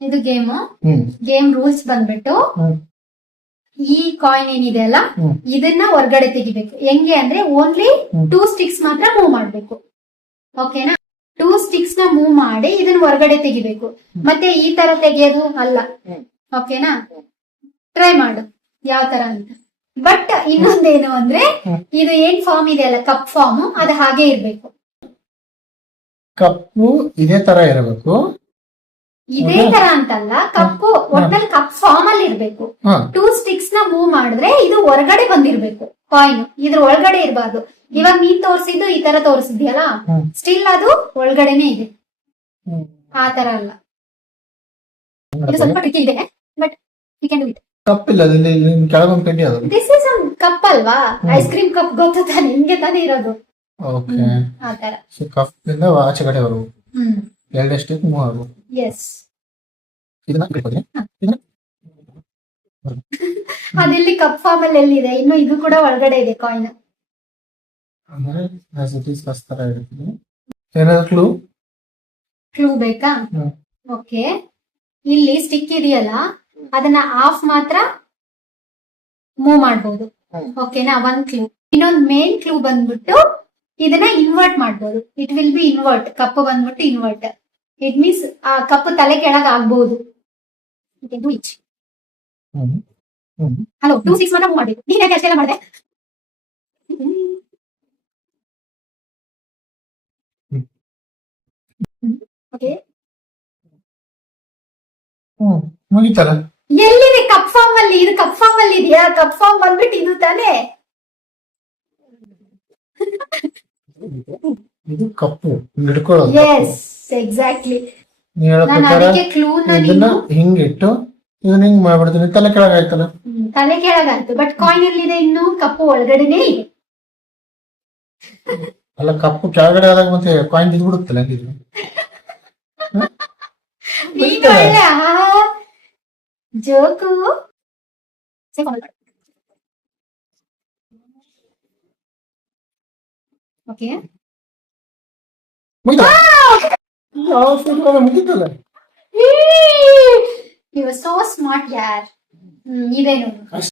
ಇದು ಗೇಮ್ ಹ್ಮ್ game rules ಬಂದ್ಬಿಟ್ಟು ಹ್ಮ್ ಈ ಕಾಯಿನ್ ಏನಿದೆ ಅಲ್ಲ ಹ್ಮ್ ಇದನ್ನ ಹೊರಗಡೆ ತೆಗಿಬೇಕು. ಹೆಂಗೆ ಅಂದ್ರೆ ಓನ್ಲಿ ಹ್ಮ್ 2 ಸ್ಟಿಕ್ಸ್ ಮಾತ್ರ ಮೂವ್ ಮಾಡ್ಬೇಕು. ಓಕೆನಾ? 2 ಸ್ಟಿಕ್ಸ್ ನ ಮೂವ್ ಮಾಡಿ ಇದನ್ನ ಹೊರಗಡೆ ತೆಗಿಬೇಕು. ಮತ್ತೆ ಈ ತರ ತೆಗಿಯೋದು ಅಲ್ಲ. ಹ್ಮ್ ಓಕೆನಾ? ಟ್ರೈ ಮಾಡು ಯಾವ ತರ ಅಂತ. ಬಟ್ ಇನ್ನೊಂದೇನು ಅಂದ್ರೆ ಹ್ಮ್. ಇದು ಏನ್ ಫಾರ್ಮ್ ಇದೆ ಅಲ್ಲ ಕಪ್ ಫಾರ್ಮ್ ಅದು ಹಾಗೆ ಇರ್ಬೇಕು. ಕಪ್ಪು ಇದೇ ತರ ಇರಬೇಕು. ಇದೇ ಹೌದಾ? ತರ ಅಂತಲ್ಲ, ಕಪ್ಪು ಒಟ್ಟಲ್ಲಿ ಕಪ್ ಫಾರ್ಮ್ ಅಲ್ಲಿ ಇರ್ಬೇಕು. ಹಾ 2 ಸ್ಟಿಕ್ಸ್ ನ ಮೂವ್ ಮಾಡಿದ್ರೆ ಇದು ಹೊರಗಡೆ ಬಂದಿರ್ಬೇಕು. ಕಾಯಿನ್ ಇದ್ರ ಒಳಗಡೆ ಇರಬಾರ್ದು. ಇವಾಗ ನೀನ್ ತೋರಿಸಿದ್ದು ಈ ತರ ತೋರಿಸಿದ್ಯಲ್ಲ, ಹ್ಮ್. ಸ್ಟಿಲ್ ಅದು ಒಳಗಡೆನೆ ಇದೆ. ಹ್ಮ್. ಆ ತರ ಅಲ್ಲ. ಇದು ಸ್ವಲ್ಪ ಟ್ರಿಕಿ ಇದೆ but you can do it. ಕಪ್ಪಿಲ್ಲ ಅದಲ್ಲಿ ಕೆಳಗೊಂದು ಕಡ್ಡಿ ಅದು. ದಿಸ್ ಇಸ್ ಕಪ್ ಅಲ್ವಾ? ಐಸ್ ಕ್ರೀಮ್ ಕಪ್ ಗೊತ್ತು ತಾನೆ, ಹಿಂಗೆ ತಾನೇ ಇರೋದು. ಓಕೆ. ಆ ತರ. ಸೊ ಕಪ್ಪಿಂದ ಆಚೆ ಕಡೆ ಬರಬೇಕು. ಹ್ಮ್ ಎರಡೇ ಮೂವ್ ಆಗಬೇಕು. ಎಸ್. ಇದನ್ನ ಬಿಟ್ಕೊಡಿ. ಇದನ್ನ ಅದೆಲ್ಲಿ ಕಪ್ ಫಾರ್ಮ್ ಅಲ್ಲಿ ಎಲ್ಲಿದೆ? ಇನ್ನು ಇದು ಕೂಡ ಒಳಗಡೆ ಇದೆ ಕಾಯಿನ್. ಅಂದ್ರೆ ಆಸ್ ಇಟ್ ಈಸ್ ಫಸ್ಟ್ ತರ ಇರುತ್ತೆ. ಏನಾದ್ರು ಕ್ಲೂ? ಕ್ಲೂ ಬೇಕಾ? ಹ್ಮ್. ಓಕೆ. ಇಲ್ಲಿ ಸ್ಟಿಕ್ ಇದೆಯಲ್ಲ ಅದನ್ನ ಆಫ್ ಮಾತ್ರ ಮೂವ್ ಮಾಡಬಹುದು. ಹ್ಮ್. ಓಕೆನಾ? ಒಂದ್ ಕ್ಲೂ. ಇನ್ನೊಂದ್ ಮೇನ್ ಕ್ಲೂ ಬಂದ್ಬಿಟ್ಟು ಇದನ್ನ ಇನ್ವರ್ಟ್ ಮಾಡಬಹುದು. It will be invert. Cup ಬಂದ್ಬಿಟ್ಟು ಇನ್ವರ್ಟ್. ಇಟ್ ಮೀನ್ಸ್ ಆ ಕಪ್ ತಲೆ ಕೆಳಗ್ ಆಗ್ಬಹುದು. ಹ್ಮ್. ಹ್ಮ್. ಹಲೋ 2 6 ಮಾತ್ರ ಮೂವ್ ಮಾಡಬೇಕು. ನೀನ್ ಯಾಕೆ ಅಷ್ಟೆಲ್ಲ ಮಾಡಿದೆ? ಓಕೆ. ಹ್ಮ್. ಮುಗಿತಲ್ಲ. ಎಲ್ಲಿದೆ ಕಪ್ ಫಾರ್ಮ್ ಅಲ್ಲಿ? ಇದು ಕಪ್ ಫಾರ್ಮ್ ಅಲ್ಲಿ ಇದೆಯಾ? ಕಪ್ ಫಾರ್ಮ್ ಬಂದ್ಬಿಟ್ಟು ಇದು ತಾನೇ. ಇದು ಕಪ್ಪು ಹಿಡ್ಕೊಳ್ಳೋದು. Yes exactly. ನೀವ್ ಹೇಳೋ ನಾನು ಪ್ರಕಾರ ಅದಕ್ಕೆ ಕ್ಲೂನ ಇದನ್ನ ನೀನು ಹಿಂಗಿಟ್ಟು ಇದನ್ನ ಹಿಂಗ್ ಮಾಡ್ಬಿಡ್ತೀನಿ, ತಲೆ ಕೆಳಗೆ ಆಯ್ತಲ್ಲ. ತಲೆ ಕೆಳಗಾಯ್ತು. ಬಟ್ ಕಾಯಿನ್ ಎಲ್ಲಿದೆ? ಇನ್ನು ಕಪ್ಪು ಒಳಗಡೆನೆ ಇದೆ. ಅಲ್ಲ ಕಪ್ಪು ಕೆಳಗಡೆ ಆದಾಗ ಮತ್ತೆ ಕಾಯಿನ್ ಬಿದ್ಬಿಡುತ್ತಲ್ಲ ಹಂಗಿದ್ರು. ನೀನು ಒಳ್ಳೆ ಜೋಕು. ಓಕೆ. ಮುಗಿತಲ್ಲ. ಯು ಆರ್ ಸೋ ಸ್ಮಾರ್ಟ್ ಯಾರ್. ಇದೇನು